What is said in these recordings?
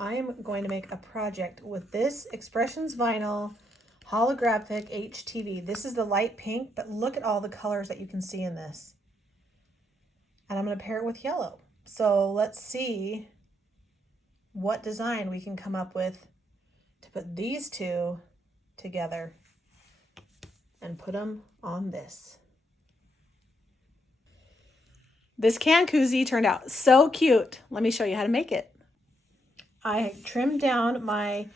I am going to make a project with this Expressions Vinyl Holographic HTV. This is the light pink, but look at all the colors that you can see in this. And I'm going to pair it with yellow. So let's see what design we can come up with to put these two together and put them on this. This can koozie turned out so cute. Let me show you how to make it. I trimmed down my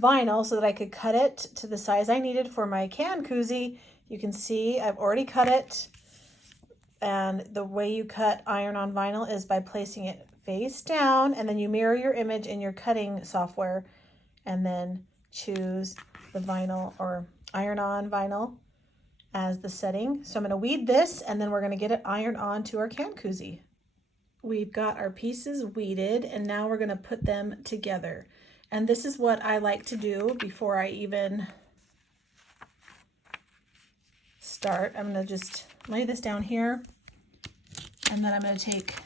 vinyl so that I could cut it to the size I needed for my can koozie. You can see I've already cut it. And the way you cut iron-on vinyl is by placing it face down, and then you mirror your image in your cutting software and then choose the vinyl or iron-on vinyl as the setting. So I'm going to weed this, and then we're going to get it ironed on to our can koozie. We've got our pieces weeded, and now we're going to put them together. And this is what I like to do before I even start. I'm going to just lay this down here, and then I'm going to take,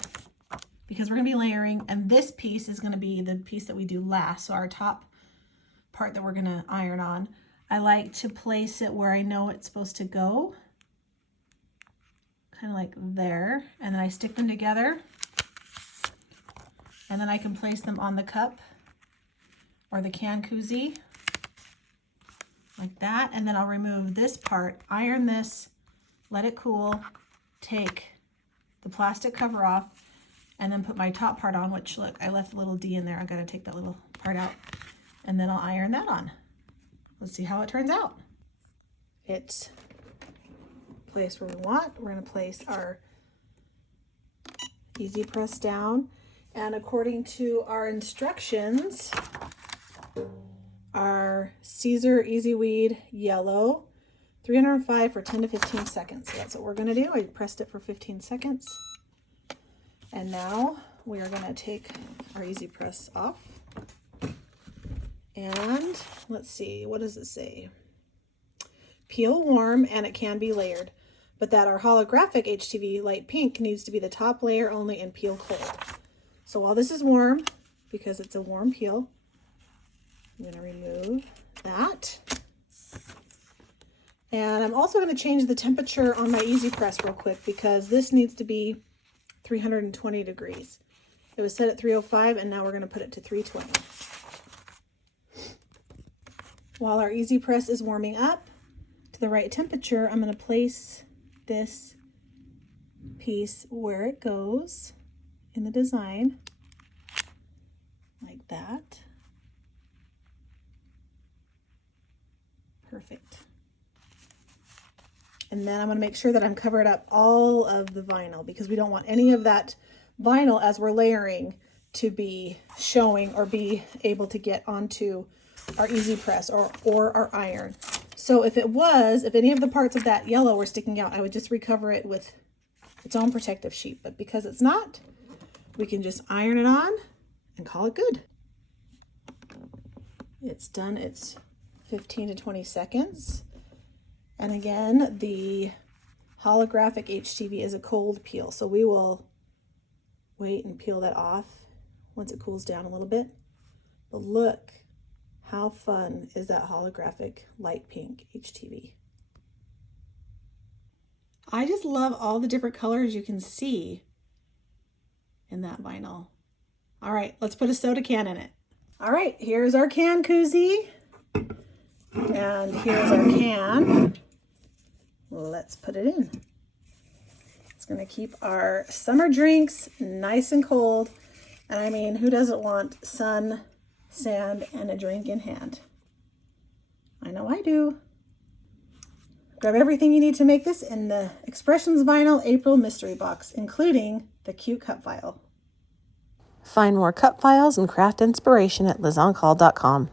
because we're going to be layering, and this piece is going to be the piece that we do last, so our top part that we're going to iron on. I like to place it where I know it's supposed to go, kind of like there, and then I stick them together, and then I can place them on the cup or the can koozie like that, and then I'll remove this part, iron this, let it cool, take the plastic cover off, and then put my top part on, which look, I left a little D in there. I gotta take that little part out, and then I'll iron that on. Let's see how it turns out. It's placed where we want. We're gonna place our easy press down, and according to our instructions, our Siser EasyWeed yellow, 305 for 10 to 15 seconds. So that's what we're gonna do. I pressed it for 15 seconds. And now we are gonna take our easy press off. And let's see, what does it say? Peel warm, and it can be layered, but that our holographic HTV light pink needs to be the top layer only and peel cold. So while this is warm, because it's a warm peel, I'm gonna remove that. And I'm also gonna change the temperature on my easy press real quick, because this needs to be 320 degrees. It was set at 305, and now we're gonna put it to 320. While our easy press is warming up to the right temperature, I'm going to place this piece where it goes in the design, like that. Perfect. And then I'm going to make sure that I'm covered up all of the vinyl, because we don't want any of that vinyl as we're layering to be showing or be able to get onto our easy press or our iron. So if any of the parts of that yellow were sticking out, I would just recover it with its own protective sheet. But because it's not, we can just iron it on and call it good. It's done its 15 to 20 seconds. And again, the holographic HTV is a cold peel, so we will wait and peel that off once it cools down a little bit. But look, how fun is that holographic light pink HTV? I just love all the different colors you can see in that vinyl. All right, let's put a soda can in it. All right, here's our can koozie. And here's our can. Let's put it in. It's gonna keep our summer drinks nice and cold. And I mean, who doesn't want sun, sand, and a drink in hand? I know I do. Grab everything you need to make this in the Expressions Vinyl April Mystery Box, including the cute cup file. Find more cup files and craft inspiration at lizoncall.com.